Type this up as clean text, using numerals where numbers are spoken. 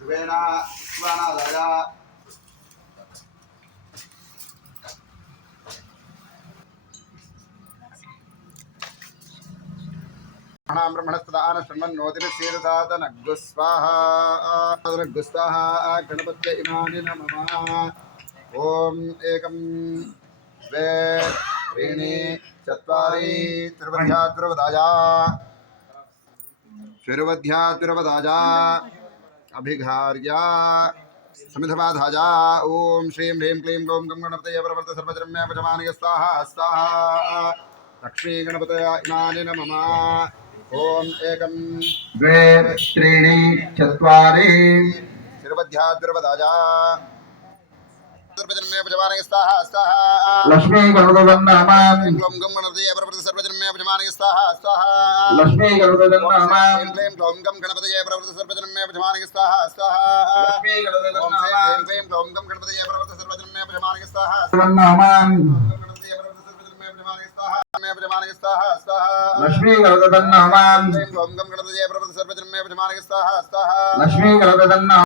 शुभेना पुष्पानादाया ब्रह्मणस्तदान शृण्वन्नोतिभिस्सेदसादनग्गुस्वाहा गणपत्यै इमानि नमः। ॐ एकं द्वे त्रीणि चत्वारि तिरुवध्यातिरुवदाया अभिघार्या समिधवाधाजा। ओम श्रीं ह्रीं क्लीं ग्लौं गं गणपतये प्रवर्त सर्वजन्मे पजमानि स्वाहा स्वाहा। लक्ष्मी गणपतये इमानि नमः। ओम एकं द्वे त्रीणि चत्वारि तिरुवध्यातिरुवदाया सर्वजन्मे पजमानि स्वाहा स्वाहा। लक्ष्मी गणपतये ग्लौं गं गणपतये प्रवर्त सर्वजन्मे पजमानि स्वाहा स्वाहा। लक्ष्मी गणपतये क्लीं ग्लौं गं गणपतये प्रवर्त सर्वजन्मे पजमानि स्वाहा स्वाहा। लक्ष्मी गणपतये क्लीं ग्लौं गं गणपतये प्रवर्त सर्वजन्मे पजमानि स्वाहा स्वाहा। लक्ष्मी गणपतये क्लीं ग्लौं गं गणपतये प्रवर्त सर्वजन्मे पजमानि स्वाहा स्वाहा। लक्ष्मी गणपतये